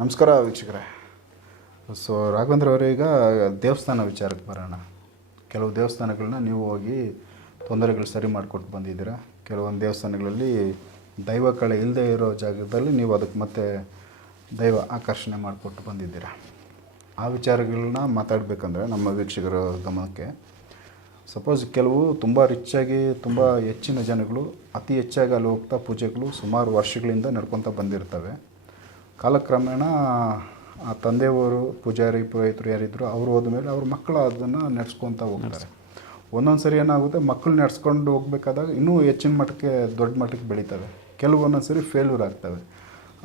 ನಮಸ್ಕಾರ ವೀಕ್ಷಕರೇ. ಸೊ ರಾಘವೇಂದ್ರ ಈಗ ದೇವಸ್ಥಾನ ವಿಚಾರಕ್ಕೆ ಬರೋಣ. ಕೆಲವು ದೇವಸ್ಥಾನಗಳನ್ನ ನೀವು ಹೋಗಿ ತೊಂದರೆಗಳು ಸರಿ ಮಾಡಿಕೊಟ್ಟು ಬಂದಿದ್ದೀರಾ. ಕೆಲವೊಂದು ದೇವಸ್ಥಾನಗಳಲ್ಲಿ ದೈವ ಕಳೆ ಇಲ್ಲದೆ ಇರೋ ಜಾಗದಲ್ಲಿ ನೀವು ಅದಕ್ಕೆ ಮತ್ತೆ ದೈವ ಆಕರ್ಷಣೆ ಮಾಡಿಕೊಟ್ಟು ಬಂದಿದ್ದೀರಾ. ಆ ವಿಚಾರಗಳನ್ನ ಮಾತಾಡಬೇಕಂದ್ರೆ ನಮ್ಮ ವೀಕ್ಷಕರ ಗಮನಕ್ಕೆ ಸಪೋಸ್ ಕೆಲವು ತುಂಬ ರಿಚ್ಚಾಗಿ ತುಂಬ ಹೆಚ್ಚಿನ ಜನಗಳು ಅತಿ ಹೆಚ್ಚಾಗಿ ಅಲ್ಲಿ ಹೋಗ್ತಾ ಪೂಜೆಗಳು ಸುಮಾರು ವರ್ಷಗಳಿಂದ ನಡ್ಕೊತಾ ಬಂದಿರ್ತವೆ. ಕಾಲಕ್ರಮೇಣ ಆ ತಂದೆಯವರು, ಪೂಜಾರಿ, ಪುರೋಹಿತರು ಯಾರಿದ್ರು ಅವರು ಹೋದ್ಮೇಲೆ ಅವ್ರ ಮಕ್ಕಳು ಅದನ್ನು ನಡೆಸ್ಕೊತಾ ಹೋಗ್ತಾರೆ. ಒಂದೊಂದು ಸರಿ ಏನಾಗುತ್ತೆ, ಮಕ್ಕಳು ನಡೆಸ್ಕೊಂಡು ಹೋಗ್ಬೇಕಾದಾಗ ಇನ್ನೂ ಹೆಚ್ಚಿನ ಮಟ್ಟಕ್ಕೆ ದೊಡ್ಡ ಮಟ್ಟಕ್ಕೆ ಬೆಳೀತವೆ. ಕೆಲವು ಒಂದೊಂದು ಸರಿ ಫೇಲ್ಯೂರ್ ಆಗ್ತವೆ.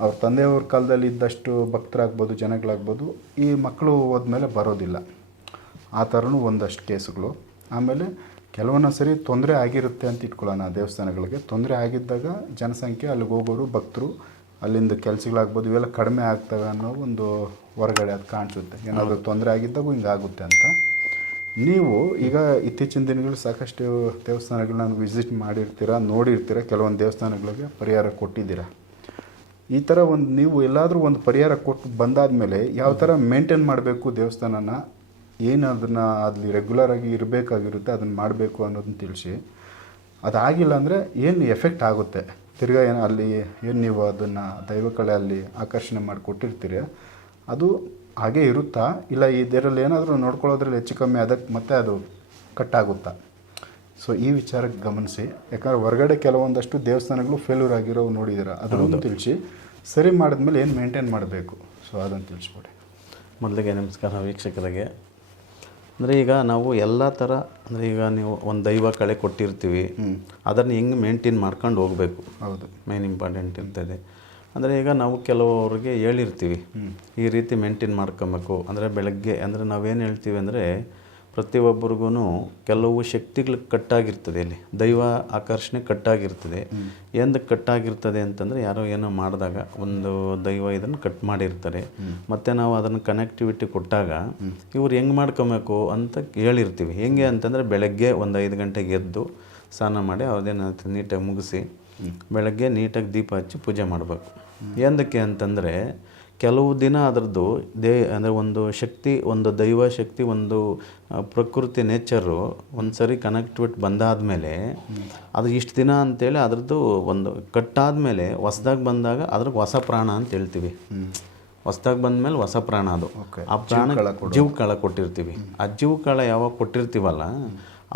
ಅವ್ರ ತಂದೆಯವ್ರ ಕಾಲದಲ್ಲಿ ಇದ್ದಷ್ಟು ಭಕ್ತರಾಗ್ಬೋದು, ಜನಗಳಾಗ್ಬೋದು, ಈ ಮಕ್ಕಳು ಹೋದ್ಮೇಲೆ ಬರೋದಿಲ್ಲ. ಆ ಥರನೂ ಒಂದಷ್ಟು ಕೇಸುಗಳು. ಆಮೇಲೆ ಕೆಲವೊಂದು ಸರಿ ತೊಂದರೆ ಆಗಿರುತ್ತೆ ಅಂತ ಇಟ್ಕೊಳ್ಳೋಣ ದೇವಸ್ಥಾನಗಳಿಗೆ. ತೊಂದರೆ ಆಗಿದ್ದಾಗ ಜನಸಂಖ್ಯೆ, ಅಲ್ಲಿಗೆ ಹೋಗೋರು ಭಕ್ತರು ಅಲ್ಲಿಂದ ಕೆಲಸಗಳಾಗ್ಬೋದು ಇವೆಲ್ಲ ಕಡಿಮೆ ಆಗ್ತವೆ ಅನ್ನೋ ಒಂದು ಹೊರಗಡೆ ಅದು ಕಾಣಿಸುತ್ತೆ. ಏನಾದರೂ ತೊಂದರೆ ಆಗಿದ್ದಾಗೂ ಹಿಂಗಾಗುತ್ತೆ ಅಂತ. ನೀವು ಈಗ ಇತ್ತೀಚಿನ ದಿನಗಳು ಸಾಕಷ್ಟು ದೇವಸ್ಥಾನಗಳನ್ನ ವಿಸಿಟ್ ಮಾಡಿರ್ತೀರ ನೋಡಿರ್ತೀರ ಕೆಲವೊಂದು ದೇವಸ್ಥಾನಗಳಿಗೆ ಪರಿಹಾರ ಕೊಟ್ಟಿದ್ದೀರಾ? ಈ ಥರ ಒಂದು ನೀವು ಎಲ್ಲಾದರೂ ಒಂದು ಪರಿಹಾರ ಕೊಟ್ಟು ಬಂದಾದಮೇಲೆ ಯಾವ ಥರ ಮೇಂಟೈನ್ ಮಾಡಬೇಕು ದೇವಸ್ಥಾನನ? ಏನು ಅದನ್ನು ಅಲ್ಲಿ ರೆಗ್ಯುಲರಾಗಿ ಇರಬೇಕಾಗಿರುತ್ತೆ ಅದನ್ನು ಮಾಡಬೇಕು ಅನ್ನೋದನ್ನ ತಿಳಿಸಿ. ಅದಾಗಿಲ್ಲ ಅಂದರೆ ಏನು ಎಫೆಕ್ಟ್ ಆಗುತ್ತೆ? ತಿರ್ಗಾ ಏನು ಅಲ್ಲಿ ಏನು ನೀವು ಅದನ್ನು ದೈವಕಳೆ ಅಲ್ಲಿ ಆಕರ್ಷಣೆ ಮಾಡಿ ಕೊಟ್ಟಿರ್ತೀರಿ ಅದು ಹಾಗೇ ಇರುತ್ತಾ? ಇಲ್ಲ ಇದರಲ್ಲಿ ಏನಾದರೂ ನೋಡ್ಕೊಳ್ಳೋದ್ರಲ್ಲಿ ಹೆಚ್ಚು ಕಮ್ಮಿ ಅದಕ್ಕೆ ಮತ್ತೆ ಅದು ಕಟ್ಟಾಗುತ್ತಾ? ಸೊ ಈ ವಿಚಾರಕ್ಕೆ ಗಮನಿಸಿ. ಯಾಕಂದರೆ ಹೊರಗಡೆ ಕೆಲವೊಂದಷ್ಟು ದೇವಸ್ಥಾನಗಳು ಫೇಲ್ಯೂರ್ ಆಗಿರೋ ನೋಡಿದ್ದೀರ? ಅದನ್ನು ತಿಳಿಸಿ. ಸರಿ ಮಾಡಿದ್ಮೇಲೆ ಏನು ಮೇಂಟೈನ್ ಮಾಡಬೇಕು? ಸೊ ಅದನ್ನು ತಿಳಿಸ್ಕೊಡಿ. ಮೊದಲಿಗೆ ನಮಸ್ಕಾರ ವೀಕ್ಷಕರಿಗೆ. ಅಂದರೆ ಈಗ ನಾವು ಎಲ್ಲ ಥರ ಅಂದರೆ ಈಗ ನೀವು ಒಂದು ದೈವ ಕಳೆ ಕೊಟ್ಟಿರ್ತೀವಿ ಅದನ್ನು ಹೆಂಗೆ ಮೇಂಟೈನ್ ಮಾಡ್ಕೊಂಡು ಹೋಗಬೇಕು? ಹೌದು. ಮೇನ್ ಇಂಪಾರ್ಟೆಂಟ್ ಇರ್ತದೆ. ಅಂದರೆ ಈಗ ನಾವು ಕೆಲವರಿಗೆ ಹೇಳಿರ್ತೀವಿ ಈ ರೀತಿ ಮೇಂಟೈನ್ ಮಾಡ್ಕೊಬೇಕು. ಅಂದರೆ ಬೆಳಗ್ಗೆ ಅಂದರೆ ನಾವೇನು ಹೇಳ್ತೀವಿ ಅಂದರೆ ಪ್ರತಿಯೊಬ್ಬರಿಗೂ ಕೆಲವು ಶಕ್ತಿಗಳು ಕಟ್ಟಾಗಿರ್ತದೆ ಇಲ್ಲಿ. ದೈವ ಆಕರ್ಷಣೆ ಕಟ್ಟಾಗಿರ್ತದೆ. ಎಂದು ಕಟ್ಟಾಗಿರ್ತದೆ ಅಂತಂದರೆ ಯಾರೋ ಏನೋ ಮಾಡಿದಾಗ ಒಂದು ದೈವ ಇದನ್ನು ಕಟ್ ಮಾಡಿರ್ತಾರೆ. ಮತ್ತು ನಾವು ಅದನ್ನು ಕನೆಕ್ಟಿವಿಟಿ ಕೊಟ್ಟಾಗ ಇವ್ರು ಹೆಂಗೆ ಮಾಡ್ಕೊಬೇಕು ಅಂತ ಹೇಳಿರ್ತೀವಿ. ಹೆಂಗೆ ಅಂತಂದರೆ ಬೆಳಗ್ಗೆ ಒಂದು ಐದು ಗಂಟೆಗೆ ಎದ್ದು ಸ್ನಾನ ಮಾಡಿ ಅವ್ರದ್ದೇನು ನೀಟಾಗಿ ಮುಗಿಸಿ ಬೆಳಗ್ಗೆ ನೀಟಾಗಿ ದೀಪ ಹಚ್ಚಿ ಪೂಜೆ ಮಾಡಬೇಕು. ಎಂದಕ್ಕೆ ಅಂತಂದರೆ ಕೆಲವು ದಿನ ಅದರದ್ದು ದೇ ಅಂದರೆ ಒಂದು ಶಕ್ತಿ ಒಂದು ದೈವ ಶಕ್ತಿ ಒಂದು ಪ್ರಕೃತಿ ನೇಚರು ಒಂದು ಸರಿ ಬಂದಾದ ಮೇಲೆ ಅದು ಇಷ್ಟು ದಿನ ಅಂತೇಳಿ ಅದರದ್ದು ಒಂದು ಕಟ್ಟಾದ ಮೇಲೆ ಹೊಸ್ದಾಗಿ ಬಂದಾಗ ಅದ್ರ ಹೊಸ ಪ್ರಾಣ ಅಂತ ಹೇಳ್ತೀವಿ. ಬಂದ ಬಂದಮೇಲೆ ಹೊಸ ಪ್ರಾಣ ಅದು. ಆ ಪ್ರಾಣ ಜೀವ ಕಾಳ ಕೊಟ್ಟಿರ್ತೀವಿ. ಆ ಜೀವ ಕಾಳ ಯಾವಾಗ ಕೊಟ್ಟಿರ್ತೀವಲ್ಲ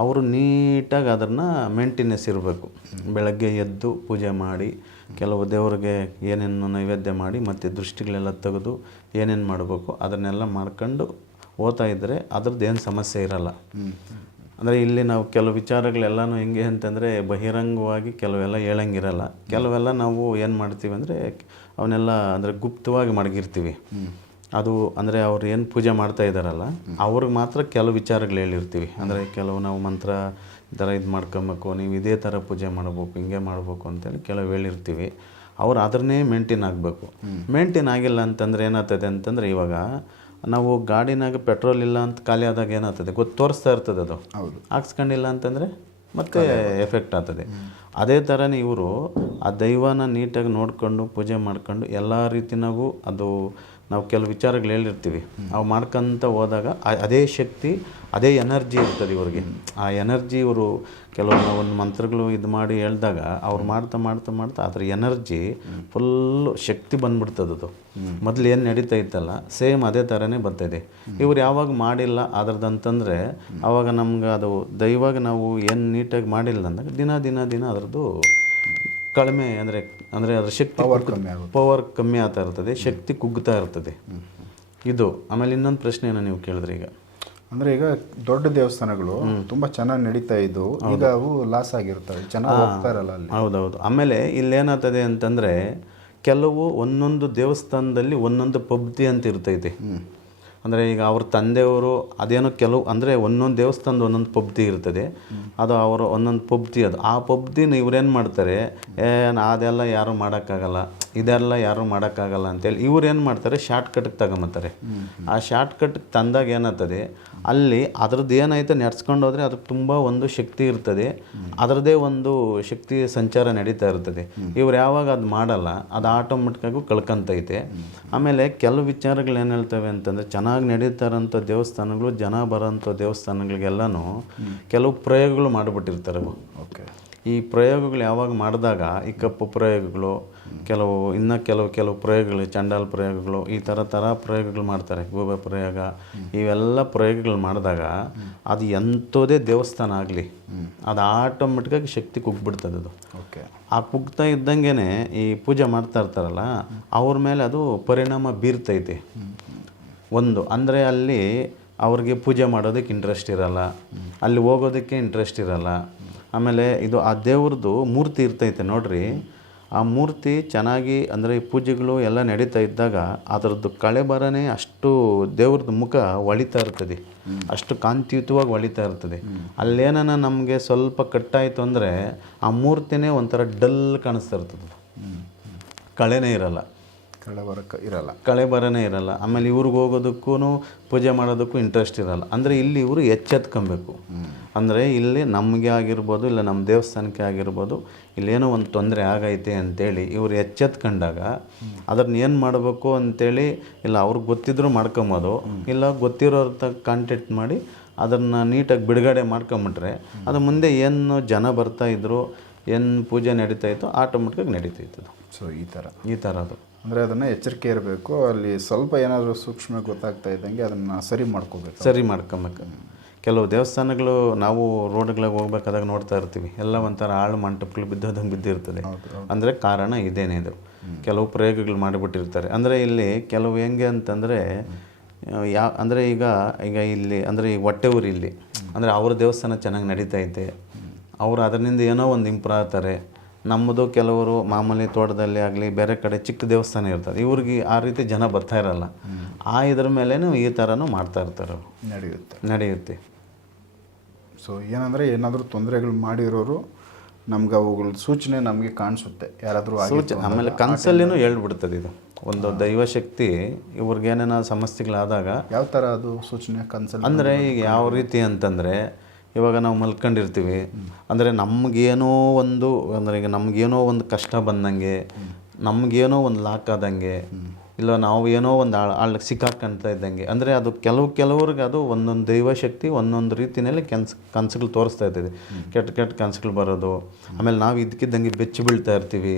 ಅವರು ನೀಟಾಗಿ ಅದನ್ನು ಮೇಂಟೆನೆನ್ಸ್ ಇರಬೇಕು. ಬೆಳಗ್ಗೆ ಎದ್ದು ಪೂಜೆ ಮಾಡಿ, ಕೆಲವು ದೇವರಿಗೆ ಏನೇನು ನೈವೇದ್ಯ ಮಾಡಿ, ಮತ್ತು ದೃಷ್ಟಿಗಳೆಲ್ಲ ತೆಗೆದು ಏನೇನು ಮಾಡಬೇಕು, ಅದನ್ನೆಲ್ಲ ಮಾಡ್ಕೊಂಡು ಓದ್ತಾ ಇದ್ದರೆ ಅದ್ರದ್ದು ಏನು ಸಮಸ್ಯೆ ಇರಲ್ಲ. ಅಂದರೆ ಇಲ್ಲಿ ನಾವು ಕೆಲವು ವಿಚಾರಗಳೆಲ್ಲನೂ ಹೆಂಗೆ ಅಂತಂದರೆ ಬಹಿರಂಗವಾಗಿ ಕೆಲವೆಲ್ಲ ಹೇಳಂಗಿರಲ್ಲ. ಕೆಲವೆಲ್ಲ ನಾವು ಏನು ಮಾಡ್ತೀವಿ ಅಂದರೆ ಅವನ್ನೆಲ್ಲ ಅಂದರೆ ಗುಪ್ತವಾಗಿ ಮಡಗಿರ್ತೀವಿ. ಅದು ಅಂದರೆ ಅವ್ರು ಏನು ಪೂಜೆ ಮಾಡ್ತಾ ಇದ್ದಾರಲ್ಲ ಅವ್ರಿಗೆ ಮಾತ್ರ ಕೆಲವು ವಿಚಾರಗಳು ಹೇಳಿರ್ತೀವಿ. ಅಂದರೆ ಕೆಲವು ನಾವು ಮಂತ್ರ ಈ ಥರ ಇದು ಮಾಡ್ಕೊಬೇಕು ನೀವು ಇದೇ ಥರ ಪೂಜೆ ಮಾಡಬೇಕು ಹಿಂಗೆ ಮಾಡಬೇಕು ಅಂತೇಳಿ ಕೆಲವು ಹೇಳಿರ್ತೀವಿ. ಅವ್ರು ಅದನ್ನೇ ಮೇಂಟೈನ್ ಆಗಬೇಕು. ಮೇಂಟೈನ್ ಆಗಿಲ್ಲ ಅಂತಂದ್ರೆ ಏನಾಗ್ತದೆ ಅಂತಂದರೆ ಇವಾಗ ನಾವು ಗಾಡಿನಾಗ ಪೆಟ್ರೋಲ್ ಇಲ್ಲ ಅಂತ ಖಾಲಿ ಆದಾಗ ಏನಾಗ್ತದೆ? ಗೊತ್ತು ತೋರಿಸ್ತಾ ಇರ್ತದೆ ಅದು. ಹೌದು. ಹಾಕ್ಸ್ಕೊಂಡಿಲ್ಲ ಅಂತಂದರೆ ಮತ್ತೆ ಎಫೆಕ್ಟ್ ಆಗ್ತದೆ. ಅದೇ ಥರನೇ ಇವರು ಆ ದೈವನ ನೀಟಾಗಿ ನೋಡಿಕೊಂಡು ಪೂಜೆ ಮಾಡ್ಕೊಂಡು ಎಲ್ಲ ರೀತಿನಾಗೂ ಅದು ನಾವು ಕೆಲವು ವಿಚಾರಗಳು ಹೇಳಿರ್ತೀವಿ. ನಾವು ಮಾಡ್ಕೊಂತ ಹೋದಾಗ ಅದೇ ಶಕ್ತಿ, ಅದೇ ಎನರ್ಜಿ ಇರ್ತದೆ ಇವ್ರಿಗೆ. ಆ ಎನರ್ಜಿ ಇವರು ಕೆಲವೊಂದು ಒಂದು ಮಂತ್ರಗಳು ಇದು ಮಾಡಿ ಹೇಳಿದಾಗ ಅವ್ರು ಮಾಡ್ತಾ ಮಾಡ್ತಾ ಮಾಡ್ತಾ ಅದ್ರ ಎನರ್ಜಿ ಫುಲ್ಲು ಶಕ್ತಿ ಬಂದ್ಬಿಡ್ತದದು ಮೊದಲು ಏನು ನಡೀತಾ ಇತ್ತಲ್ಲ, ಸೇಮ್ ಅದೇ ಥರನೇ ಬರ್ತಾಯಿದೆ ಇವ್ರು ಯಾವಾಗ ಮಾಡಿಲ್ಲ, ಅದ್ರದ್ದು ಅಂತಂದರೆ ಆವಾಗ ನಮ್ಗೆ ಅದು ದೈವಾಗ ನಾವು ಏನು ನೀಟಾಗಿ ಮಾಡಿಲ್ಲ ಅಂದಾಗ ದಿನ ದಿನ ದಿನ ಅದರದ್ದು ಕಡಿಮೆ ಅಂದರೆ ಅಂದರೆ ಅದರ ಶಕ್ತಿ ಪವರ್ ಕಮ್ಮಿ ಆಗುತ್ತೆ. ಪವರ್ ಕಮ್ಮಿ ಆಗ್ತಾ ಇರ್ತದೆ ಶಕ್ತಿ ಕುಗ್ಗುತ್ತಾ ಇರ್ತದೆ. ಇದು ಆಮೇಲೆ ಇನ್ನೊಂದು ಪ್ರಶ್ನೆಯನ್ನು ನೀವು ಕೇಳಿದ್ರೆ ಈಗ. ಅಂದ್ರೆ ಈಗ ದೊಡ್ಡ ದೇವಸ್ಥಾನಗಳು ತುಂಬಾ ಚೆನ್ನಾಗಿ ನಡೀತಾ ಇದ್ದು ಈಗ ಅವು ಲಾಸ್ ಆಗಿರ್ತವೆ ಚೆನ್ನಾಗಿ ಹೋಗ್ತಾ ಇರಲ್ಲ ಅಲ್ಲಿ. ಹೌದೌದು. ಆಮೇಲೆ ಇಲ್ಲೇನಾಗ್ತದೆ ಅಂತಂದರೆ ಕೆಲವು ಒಂದೊಂದು ದೇವಸ್ಥಾನದಲ್ಲಿ ಒಂದೊಂದು ಪಬ್ದಿ ಅಂತ ಇರ್ತೈತೆ. ಅಂದರೆ ಈಗ ಅವ್ರ ತಂದೆಯವರು ಅದೇನೋ ಕೆಲವು, ಅಂದರೆ ಒಂದೊಂದು ದೇವಸ್ಥಾನದ ಒಂದೊಂದು ಪಬ್ದಿ ಇರ್ತದೆ. ಅದು ಅವರು ಒಂದೊಂದು ಪಬ್ದಿ ಅದು. ಆ ಪಬ್ದಿನ ಇವ್ರೇನು ಮಾಡ್ತಾರೆ? ಏನು ಅದೆಲ್ಲ ಯಾರೂ ಮಾಡೋಕ್ಕಾಗಲ್ಲ. ಇದೆಲ್ಲ ಯಾರೂ ಮಾಡೋಕ್ಕಾಗಲ್ಲ ಅಂತೇಳಿ ಇವ್ರು ಏನು ಮಾಡ್ತಾರೆ ಶಾರ್ಟ್ ಕಟ್ಗೆ ತಗೊಂಬತ್ತಾರೆ. ಆ ಶಾರ್ಟ್ ಕಟ್ಗೆ ತಂದಾಗ ಏನಾಗ್ತದೆ, ಅಲ್ಲಿ ಅದ್ರದ್ದು ಏನಾಯ್ತು, ನಡ್ಸ್ಕೊಂಡು ಹೋದರೆ ಅದಕ್ಕೆ ತುಂಬ ಒಂದು ಶಕ್ತಿ ಇರ್ತದೆ. ಅದರದ್ದೇ ಒಂದು ಶಕ್ತಿ ಸಂಚಾರ ನಡೀತಾ ಇರ್ತದೆ. ಇವ್ರು ಯಾವಾಗ ಅದು ಮಾಡಲ್ಲ, ಅದು ಆಟೋಮೆಟಿಕ್ಕಾಗೂ ಕಳ್ಕೊಂತೈತೆ. ಆಮೇಲೆ ಕೆಲವು ವಿಚಾರಗಳು ಏನು ಹೇಳ್ತವೆ ಅಂತಂದರೆ, ಚೆನ್ನಾಗಿ ನಡೀತಾರಂಥ ದೇವಸ್ಥಾನಗಳು, ಜನ ಬರೋಂಥ ದೇವಸ್ಥಾನಗಳಿಗೆಲ್ಲನೂ ಕೆಲವು ಪ್ರಯೋಗಗಳು ಮಾಡಿಬಿಟ್ಟಿರ್ತಾರೆ ಓಕೆ ಈ ಪ್ರಯೋಗಗಳು ಯಾವಾಗ ಮಾಡಿದಾಗ ಈ ಕಪ್ಪು ಪ್ರಯೋಗಗಳು ಕೆಲವು ಇನ್ನು ಕೆಲವು ಕೆಲವು ಪ್ರಯೋಗಗಳು ಚಂಡಾಲ್ ಪ್ರಯೋಗಗಳು ಈ ಥರ ಥರ ಪ್ರಯೋಗಗಳು ಮಾಡ್ತಾರೆ ಗೂಬೆ ಪ್ರಯೋಗ ಇವೆಲ್ಲ ಪ್ರಯೋಗಗಳು ಮಾಡಿದಾಗ ಅದು ಎಂಥದೇ ದೇವಸ್ಥಾನ ಆಗಲಿ ಅದು ಆಟೋಮೆಟಿಕ್ಕಾಗಿ ಶಕ್ತಿ ಕುಗ್ಬಿಡ್ತದೆ ಅದು. ಓಕೆ. ಆ ಕುಗ್ತಾ ಇದ್ದಂಗೆ ಈ ಪೂಜೆ ಮಾಡ್ತಾ ಇರ್ತಾರಲ್ಲ ಅವ್ರ ಮೇಲೆ ಅದು ಪರಿಣಾಮ ಬೀರ್ತೈತೆ. ಒಂದು ಅಂದರೆ ಅಲ್ಲಿ ಅವ್ರಿಗೆ ಪೂಜೆ ಮಾಡೋದಕ್ಕೆ ಇಂಟ್ರೆಸ್ಟ್ ಇರಲ್ಲ ಅಲ್ಲಿ ಹೋಗೋದಕ್ಕೆ ಇಂಟ್ರೆಸ್ಟ್ ಇರಲ್ಲ ಆಮೇಲೆ ಇದು ಆ ದೇವ್ರದ್ದು ಮೂರ್ತಿ ಇರ್ತೈತೆ ನೋಡ್ರಿ. ಆ ಮೂರ್ತಿ ಚೆನ್ನಾಗಿ ಅಂದರೆ ಈ ಪೂಜೆಗಳು ಎಲ್ಲ ನಡೀತಾ ಇದ್ದಾಗ ಅದರದ್ದು ಕಳೆ ಬರನೇ ಅಷ್ಟು ದೇವ್ರದ್ದು ಮುಖ ಹೊಳಿತಾ ಇರ್ತದೆ. ಅಷ್ಟು ಕಾಂತಿಯುತವಾಗಿ ಹೊಳಿತಾ ಇರ್ತದೆ. ಅಲ್ಲೇನ ನಮಗೆ ಸ್ವಲ್ಪ ಕಟ್ಟಾಯಿತು ಅಂದರೆ ಆ ಮೂರ್ತಿನೇ ಒಂಥರ ಡಲ್ ಕಾಣಿಸ್ತಾ ಇರ್ತದೆ. ಕಳೆನೇ ಇರಲ್ಲ. ಕಳೆ ಬರೋಕ್ಕೆ ಇರಲ್ಲ. ಕಳೆ ಬರನೇ ಇರಲ್ಲ. ಆಮೇಲೆ ಇವ್ರಿಗೆ ಹೋಗೋದಕ್ಕೂ ಪೂಜೆ ಮಾಡೋದಕ್ಕೂ ಇಂಟ್ರೆಸ್ಟ್ ಇರಲ್ಲ. ಅಂದರೆ ಇಲ್ಲಿ ಇವರು ಎಚ್ಚೆತ್ಕೊಬೇಕು. ಅಂದರೆ ಇಲ್ಲಿ ನಮಗೆ ಆಗಿರ್ಬೋದು ಇಲ್ಲ ನಮ್ಮ ದೇವಸ್ಥಾನಕ್ಕೆ ಆಗಿರ್ಬೋದು ಇಲ್ಲೇನೋ ಒಂದು ತೊಂದರೆ ಆಗೈತೆ ಅಂತೇಳಿ ಇವರು ಎಚ್ಚೆತ್ಕೊಂಡಾಗ ಅದನ್ನ ಏನು ಮಾಡಬೇಕು ಅಂತೇಳಿ ಇಲ್ಲ ಅವ್ರಿಗೆ ಗೊತ್ತಿದ್ರು ಮಾಡ್ಕೊಂಬೋದು ಇಲ್ಲ ಗೊತ್ತಿರೋರ ಕಾಂಟ್ಯಾಕ್ಟ್ ಮಾಡಿ ಅದನ್ನು ನೀಟಾಗಿ ಬಿಡುಗಡೆ ಮಾಡ್ಕೊಂಬಿಟ್ರೆ ಅದು ಮುಂದೆ ಏನು ಜನ ಬರ್ತಾ ಇದ್ರು ಏನು ಪೂಜೆ ನಡೀತಾ ಇತ್ತು ಆಟೋಮೆಟಿಕಾಗಿ ನಡೀತಾ ಇತ್ತು ಸೊ ಈ ಥರ. ಈ ಥರ ಅದು. ಅಂದರೆ ಅದನ್ನು ಎಚ್ಚರಿಕೆ ಇರಬೇಕು. ಅಲ್ಲಿ ಸ್ವಲ್ಪ ಏನಾದರೂ ಸೂಕ್ಷ್ಮ ಗೊತ್ತಾಗ್ತಾ ಇದ್ದಂಗೆ ಅದನ್ನು ಸರಿ ಮಾಡ್ಕೋಬೇಕು. ಸರಿ ಮಾಡ್ಕೊಬೇಕು. ಕೆಲವು ದೇವಸ್ಥಾನಗಳು ನಾವು ರೋಡ್ಗಳಿಗೆ ಹೋಗ್ಬೇಕಾದಾಗ ನೋಡ್ತಾ ಇರ್ತೀವಿ. ಎಲ್ಲ ಒಂಥರ ಆಳು ಮಂಟಪಗಳು ಬಿದ್ದೋದಂಗೆ ಬಿದ್ದಿರ್ತದೆ. ಅಂದರೆ ಕಾರಣ ಇದೇನೇ ಇದು. ಕೆಲವು ಪ್ರಯೋಗಗಳು ಮಾಡಿಬಿಟ್ಟಿರ್ತಾರೆ. ಅಂದರೆ ಇಲ್ಲಿ ಕೆಲವು ಹೆಂಗೆ ಅಂತಂದರೆ ಯಾ ಅಂದರೆ ಈಗ ಈಗ ಇಲ್ಲಿ ಅಂದರೆ ಈ ಹೊಟ್ಟೆ ಊರು ಇಲ್ಲಿ ಅಂದರೆ ಅವ್ರ ದೇವಸ್ಥಾನ ಚೆನ್ನಾಗಿ ನಡೀತಾ ಐತೆ. ಅವರು ಅದರಿಂದ ಏನೋ ಒಂದು ಇಂಪ್ರೂವ್ ಆಗ್ತಾರೆ. ನಮ್ಮದು ಕೆಲವರು ಮಾಮೂಲಿ ತೋಟದಲ್ಲಿ ಆಗಲಿ ಬೇರೆ ಕಡೆ ಚಿಕ್ಕ ದೇವಸ್ಥಾನ ಇರ್ತದೆ ಇವ್ರಿಗೆ ಆ ರೀತಿ ಜನ ಬರ್ತಾ ಇರಲ್ಲ. ಆ ಇದ್ರ ಮೇಲೆ ಈ ಥರನೂ ಮಾಡ್ತಾ ಇರ್ತಾರೆ ಅವ್ರು. ನಡೆಯುತ್ತೆ. ನಡೆಯುತ್ತೆ. ಸೊ ಏನಂದರೆ ಏನಾದರೂ ತೊಂದರೆಗಳು ಮಾಡಿರೋರು ನಮ್ಗೆ ಅವುಗಳ ಸೂಚನೆ ನಮಗೆ ಕಾಣಿಸುತ್ತೆ. ಯಾರಾದರೂ ಸೂಚನೆ ಆಮೇಲೆ ಕನಸಲ್ಲಿನೂ ಹೇಳ್ಬಿಡ್ತದೆ ಇದು. ಒಂದು ದೈವಶಕ್ತಿ ಇವ್ರಿಗೇನೇನೋ ಸಮಸ್ಯೆಗಳಾದಾಗ ಯಾವ ಥರ ಅದು ಸೂಚನೆ ಕನ್ಸಲ್ ಅಂದರೆ ಈಗ ಯಾವ ರೀತಿ ಅಂತಂದರೆ ಇವಾಗ ನಾವು ಮಲ್ಕೊಂಡಿರ್ತೀವಿ. ಅಂದರೆ ನಮಗೇನೋ ಒಂದು, ಅಂದರೆ ಈಗ ನಮಗೇನೋ ಒಂದು ಕಷ್ಟ ಬಂದಂಗೆ, ನಮಗೇನೋ ಒಂದು ಲಾಕ್ ಆದಂಗೆ, ಇಲ್ಲ ನಾವು ಏನೋ ಒಂದು ಆಳ ಆಳಕ್ಕೆ ಸಿಕ್ಕಾಕ್ಕಂತ ಇದ್ದಂಗೆ. ಅಂದರೆ ಅದು ಕೆಲವು, ಕೆಲವ್ರಿಗೆ ಅದು ಒಂದೊಂದು ದೈವಶಕ್ತಿ ಒಂದೊಂದು ರೀತಿಯಲ್ಲಿ ಕೆನ್ಸ್, ಕನಸುಗಳು ತೋರಿಸ್ತಾ ಇರ್ತದೆ. ಕೆಟ್ಟ ಕೆಟ್ಟ ಕನಸುಗಳು ಬರೋದು. ಆಮೇಲೆ ನಾವು ಇದಕ್ಕಿದ್ದಂಗೆ ಬೆಚ್ಚಿ ಬೀಳ್ತಾ ಇರ್ತೀವಿ.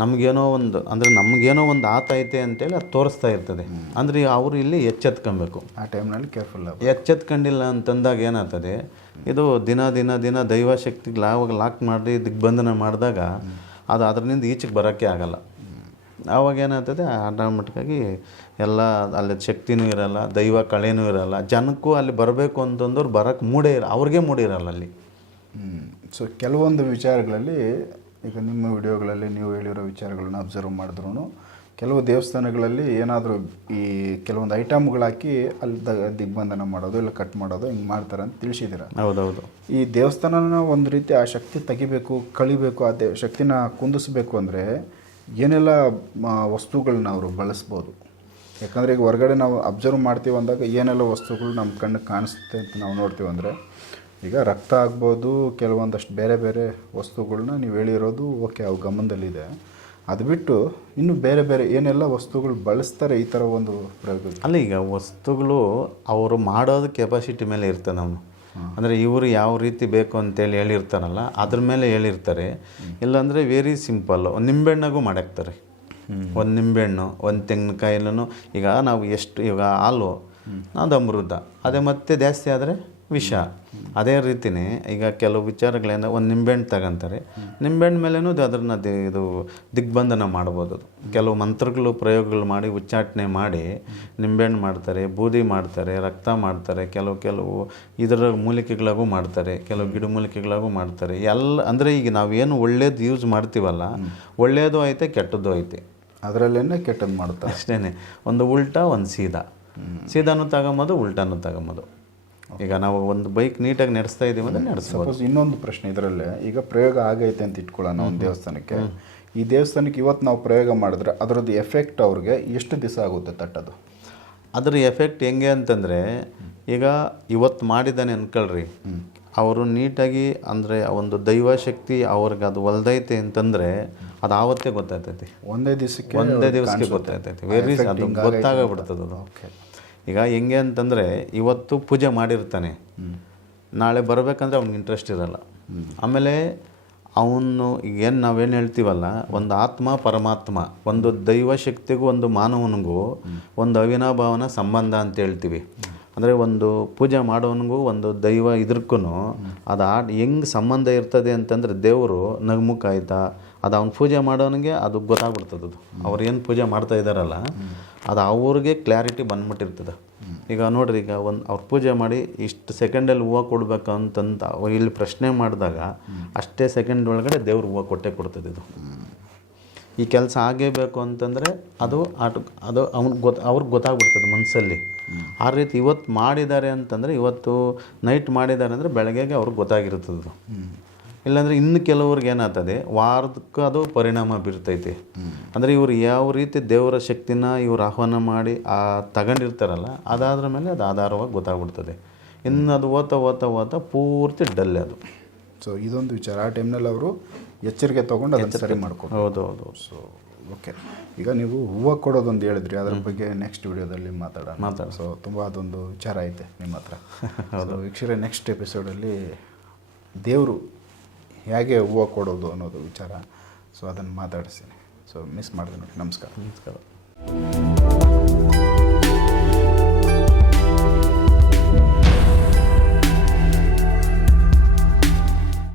ನಮಗೇನೋ ಒಂದು ಅಂದರೆ ನಮಗೇನೋ ಒಂದು ಆತ ಐತೆ ಅಂತೇಳಿ ಅದು ತೋರಿಸ್ತಾ ಇರ್ತದೆ. ಅಂದರೆ ಅವರು ಇಲ್ಲಿ ಎಚ್ಚೆತ್ಕೊಬೇಕು. ಆ ಟೈಮ್ನಲ್ಲಿ ಕೇರ್ಫುಲ್ ಎಚ್ಚೆತ್ಕೊಂಡಿಲ್ಲ ಅಂತಂದಾಗ ಏನಾಗ್ತದೆ ಇದು ದಿನ ದಿನ ದಿನ ದೈವಶಕ್ತಿಗೆ ಲಾವಾಗ ಲಾಕ್ ಮಾಡಿ ದಿಗ್ಬಂಧನ ಮಾಡಿದಾಗ ಅದು ಅದರಿಂದ ಈಚೆಗೆ ಬರೋಕ್ಕೆ ಆಗಲ್ಲ. ಆವಾಗ ಏನಾಗ್ತದೆ ಆಟೋಮೆಟಿಕ್ಕಾಗಿ ಎಲ್ಲ ಅಲ್ಲಿ ಶಕ್ತಿನೂ ಇರಲ್ಲ ದೈವ ಕಳೆನೂ ಇರಲ್ಲ ಜನಕ್ಕೂ ಅಲ್ಲಿ ಬರಬೇಕು ಅಂತಂದವ್ರು ಬರೋಕ್ಕೆ ಮೂಡೇ ಇರ ಅವ್ರಿಗೆ ಮೂಡಿರಲ್ಲ ಅಲ್ಲಿ. ಸೊ ಕೆಲವೊಂದು ವಿಚಾರಗಳಲ್ಲಿ ಈಗ ನಿಮ್ಮ ವಿಡಿಯೋಗಳಲ್ಲಿ ನೀವು ಹೇಳಿರೋ ವಿಚಾರಗಳನ್ನ ಅಬ್ಸರ್ವ್ ಮಾಡಿದ್ರು ಕೆಲವು ದೇವಸ್ಥಾನಗಳಲ್ಲಿ ಏನಾದರೂ ಈ ಕೆಲವೊಂದು ಐಟಮ್ಗಳು ಹಾಕಿ ಅಲ್ಲಿ ದಿಗ್ಬಂಧನ ಮಾಡೋದು ಇಲ್ಲ ಕಟ್ ಮಾಡೋದು ಹಿಂಗೆ ಮಾಡ್ತಾರೆ ಅಂತ ತಿಳಿಸಿದ್ದೀರ ಹೌದೌದು. ಈ ದೇವಸ್ಥಾನನ ಒಂದು ರೀತಿ ಆ ಶಕ್ತಿ ತೆಗಿಬೇಕು ಕಳಿಬೇಕು ಆ ದೇ ಶಕ್ತಿನ ಕುಂದಿಸ್ಬೇಕು ಅಂದರೆ ಏನೆಲ್ಲ ವಸ್ತುಗಳನ್ನ ಅವರು ಬಳಸ್ಬೋದು? ಯಾಕಂದರೆ ಈಗ ಹೊರಗಡೆ ನಾವು ಅಬ್ಸರ್ವ್ ಮಾಡ್ತೀವಿ ಅಂದಾಗ ಏನೆಲ್ಲ ವಸ್ತುಗಳು ನಮ್ಮ ಕಣ್ಣಿಗೆ ಕಾಣಿಸುತ್ತೆ ಅಂತ ನಾವು ನೋಡ್ತೀವಿ ಅಂದರೆ ಈಗ ರಕ್ತ ಆಗ್ಬೋದು ಕೆಲವೊಂದಷ್ಟು ಬೇರೆ ಬೇರೆ ವಸ್ತುಗಳನ್ನ ನೀವು ಹೇಳಿರೋದು ಓಕೆ ಅವು ಗಮನದಲ್ಲಿದೆ. ಅದು ಬಿಟ್ಟು ಇನ್ನು ಬೇರೆ ಬೇರೆ ಏನೆಲ್ಲ ವಸ್ತುಗಳು ಬಳಸ್ತಾರೆ ಈ ಥರ ಒಂದು ಪ್ರಯೋಗ? ಅಲ್ಲ ಈಗ ವಸ್ತುಗಳು ಅವರು ಮಾಡೋದು ಕೆಪಾಸಿಟಿ ಮೇಲೆ ಇರ್ತದೆ ನಾವು ಅಂದರೆ ಇವರು ಯಾವ ರೀತಿ ಬೇಕು ಅಂತೇಳಿ ಹೇಳಿರ್ತಾರಲ್ಲ ಅದ್ರ ಮೇಲೆ ಹೇಳಿರ್ತಾರೆ. ಇಲ್ಲಾಂದರೆ ವೆರಿ ಸಿಂಪಲ್ಲು ಒಂದು ನಿಂಬೆಹಣ್ಣಾಗೂ ಮಾಡಾಕ್ತಾರೆ. ಒಂದು ನಿಂಬೆಹಣ್ಣು ಒಂದು ತೆಂಗಿನಕಾಯಿಲೂ ಈಗ ನಾವು ಎಷ್ಟು ಈಗ ಹಾಲು ಅದು ಅಮೃತ. ಅದೇ ಮತ್ತೆ ಜಾಸ್ತಿ ಆದರೆ? ವಿಷ. ಅದೇ ರೀತಿನೇ ಈಗ ಕೆಲವು ವಿಚಾರಗಳೇನ ಒಂದು ನಿಂಬೆಹಣ್ಣು ತಗೊಂತಾರೆ. ನಿಂಬೆಹಣ್ಣು ಮೇಲೇನೂ ಅದನ್ನು ಇದು ದಿಗ್ಬಂಧನ ಮಾಡ್ಬೋದು ಅದು. ಕೆಲವು ಮಂತ್ರಗಳು ಪ್ರಯೋಗಗಳು ಮಾಡಿ ಉಚ್ಚಾಟನೆ ಮಾಡಿ ನಿಂಬೆಹಣ್ಣು ಮಾಡ್ತಾರೆ ಬೂದಿ ಮಾಡ್ತಾರೆ ರಕ್ತ ಮಾಡ್ತಾರೆ ಕೆಲವು ಕೆಲವು ಇದರ ಮೂಲಿಕೆಗಳಾಗೂ ಮಾಡ್ತಾರೆ ಕೆಲವು ಗಿಡಮೂಲಿಕೆಗಳಾಗೂ ಮಾಡ್ತಾರೆ. ಎಲ್ಲ ಅಂದರೆ ಈಗ ನಾವೇನು ಒಳ್ಳೇದು ಯೂಸ್ ಮಾಡ್ತೀವಲ್ಲ ಒಳ್ಳೆಯದು ಐತೆ ಕೆಟ್ಟದ್ದು ಐತೆ. ಅದರಲ್ಲೇ ಕೆಟ್ಟದ್ದು ಮಾಡ್ತಾರೆ. ಅಷ್ಟೇ ಒಂದು ಉಲ್ಟಾ ಒಂದು ಸೀದಾ. ಸೀದಾನು ತಗೊಂಬೋದು ಉಲ್ಟಾನು ತಗೊಂಬೋದು. ಈಗ ನಾವು ಒಂದು ಬೈಕ್ ನೀಟಾಗಿ ನಡೆಸ್ತಾ ಇದ್ದೀವಿ ಅಂದರೆ ನಡೆಸ್ಬೋದು. ಸಪೋಸ್ ಇನ್ನೊಂದು ಪ್ರಶ್ನೆ ಇದರಲ್ಲೇ ಈಗ ಪ್ರಯೋಗ ಆಗೈತೆ ಅಂತ ಇಟ್ಕೊಳ್ಳೋಣ ಒಂದು ದೇವಸ್ಥಾನಕ್ಕೆ. ಈ ದೇವಸ್ಥಾನಕ್ಕೆ ಇವತ್ತು ನಾವು ಪ್ರಯೋಗ ಮಾಡಿದ್ರೆ ಅದರದ್ದು ಎಫೆಕ್ಟ್ ಅವ್ರಿಗೆ ಎಷ್ಟು ದಿವಸ ಆಗುತ್ತೆ ತಟ್ಟದು? ಅದ್ರ ಎಫೆಕ್ಟ್ ಹೆಂಗೆ ಅಂತಂದರೆ ಈಗ ಇವತ್ತು ಮಾಡಿದ್ದಾನೆ ಅನ್ಕೊಳ್ರಿ. ಅವರು ನೀಟಾಗಿ ಅಂದರೆ ಒಂದು ದೈವ ಶಕ್ತಿ ಅವ್ರಿಗೆ ಅದು ಒಲ್ದೈತೆ ಅಂತಂದರೆ ಅದು ಆವತ್ತೇ ಗೊತ್ತಾಗ್ತೈತಿ. ಒಂದೇ ದಿವಸಕ್ಕೆ ಒಂದೇ ದಿವಸಕ್ಕೆ ಗೊತ್ತಾಗ್ತೈತಿ. ವೆರಿ ಅದು ಗೊತ್ತಾಗಬಿಡ್ತದೆ ಅದು. ಈಗ ಹೆಂಗೆ ಅಂತಂದರೆ ಇವತ್ತು ಪೂಜೆ ಮಾಡಿರ್ತಾನೆ. ನಾಳೆ ಬರಬೇಕಂದ್ರೆ ಅವ್ನಿಗೆ ಇಂಟ್ರೆಸ್ಟ್ ಇರಲ್ಲ. ಆಮೇಲೆ ಅವನು ಏನು ನಾವೇನು ಹೇಳ್ತೀವಲ್ಲ ಒಂದು ಆತ್ಮ ಪರಮಾತ್ಮ ಒಂದು ದೈವ ಶಕ್ತಿಗೂ ಒಂದು ಮಾನವನಿಗೂ ಒಂದು ಅವಿನಾಭಾವನ ಸಂಬಂಧ ಅಂತ ಹೇಳ್ತೀವಿ. ಅಂದರೆ ಒಂದು ಪೂಜೆ ಮಾಡೋನಿಗೂ ಒಂದು ದೈವ ಇದ್ರಕ್ಕೂ ಅದು ಆ ಹೆಂಗೆ ಸಂಬಂಧ ಇರ್ತದೆ ಅಂತಂದರೆ ದೇವರು ನಗುಮುಖ ಆಯ್ತಾ ಅದು ಅವ್ನು ಪೂಜೆ ಮಾಡೋನಿಗೆ ಅದು ಗೊತ್ತಾಗ್ಬಿಡ್ತದೆ ಅದು. ಅವ್ರು ಏನು ಪೂಜೆ ಮಾಡ್ತಾ ಇದ್ದಾರಲ್ಲ ಅದು ಅವ್ರಿಗೆ ಕ್ಲಾರಿಟಿ ಬಂದ್ಬಿಟ್ಟಿರ್ತದೆ. ಈಗ ನೋಡ್ರಿ, ಈಗ ಒಂದು ಅವ್ರು ಪೂಜೆ ಮಾಡಿ ಇಷ್ಟು ಸೆಕೆಂಡಲ್ಲಿ ಹೂವು ಕೊಡ್ಬೇಕಂತಂತ ಅವ್ರು ಇಲ್ಲಿ ಪ್ರಶ್ನೆ ಮಾಡಿದಾಗ ಅಷ್ಟೇ ಸೆಕೆಂಡ್ ಒಳಗಡೆ ದೇವ್ರು ಹೂವು ಕೊಟ್ಟೆ ಕೊಡ್ತದೆ ಇದು. ಈ ಕೆಲಸ ಆಗೇಬೇಕು ಅಂತಂದರೆ ಅದು ಆಟ, ಅದು ಅವ್ನಿಗೆ ಗೊತ್ತು ಅವ್ರಿಗೆ ಗೊತ್ತಾಗ್ಬಿಡ್ತದೆ ಮನಸ್ಸಲ್ಲಿ ಆ ರೀತಿ ಇವತ್ತು ಮಾಡಿದ್ದಾರೆ ಅಂತಂದರೆ ಇವತ್ತು ನೈಟ್ ಮಾಡಿದ್ದಾರೆ ಅಂದರೆ ಬೆಳಗ್ಗೆಗೆ ಅವ್ರಿಗೆ ಗೊತ್ತಾಗಿರ್ತದೆ ಇಲ್ಲಾಂದರೆ ಇನ್ನು ಕೆಲವ್ರಿಗೆ ಏನಾಗ್ತದೆ ವಾರದಕ್ಕೆ ಅದು ಪರಿಣಾಮ ಬೀರ್ತೈತಿ. ಅಂದರೆ ಇವರು ಯಾವ ರೀತಿ ದೇವರ ಶಕ್ತಿನ ಇವರು ಆಹ್ವಾನ ಮಾಡಿ ಆ ತಗೊಂಡಿರ್ತಾರಲ್ಲ ಅದಾದ್ರ ಮೇಲೆ ಅದು ಆಧಾರವಾಗಿ ಗೊತ್ತಾಗ್ಬಿಡ್ತದೆ. ಇನ್ನು ಅದು ಓದ್ತಾ ಓದ್ತಾ ಓದ್ತಾ ಪೂರ್ತಿ ಡಲ್ ಅದು. ಸೊ ಇದೊಂದು ವಿಚಾರ. ಆ ಟೈಮ್ನಲ್ಲಿ ಅವರು ಎಚ್ಚರಿಕೆ ತೊಗೊಂಡು ಅದನ್ನು ಸರಿ ಮಾಡ್ಕೊಂಡು ಹೌದು ಹೌದು ಸೊ ಓಕೆ ಈಗ ನೀವು ಹೂವು ಕೊಡೋದೊಂದು ಹೇಳಿದ್ರಿ ಅದ್ರ ಬಗ್ಗೆ ನೆಕ್ಸ್ಟ್ ವಿಡಿಯೋದಲ್ಲಿ ಮಾತಾಡೋಣ. ಮಾತಾಡ ಸೊ ತುಂಬ ಅದೊಂದು ವಿಚಾರ ಐತೆ ನಿಮ್ಮ ಹತ್ರ. ಹೌದು. ವೀಕ್ಷಕರೇ ನೆಕ್ಸ್ಟ್ ಎಪಿಸೋಡಲ್ಲಿ ದೇವರು ಹೇಗೆ ಹೂವು ಕೊಡೋದು ಅನ್ನೋದು ವಿಚಾರ. ಸೊ ಅದನ್ನು ಮಾತಾಡಿಸ್ತೀನಿ. ಸೊ ಮಿಸ್ ಮಾಡಿದೆ ನೋಡಿ ನಮಸ್ಕಾರ. ನಮಸ್ಕಾರ.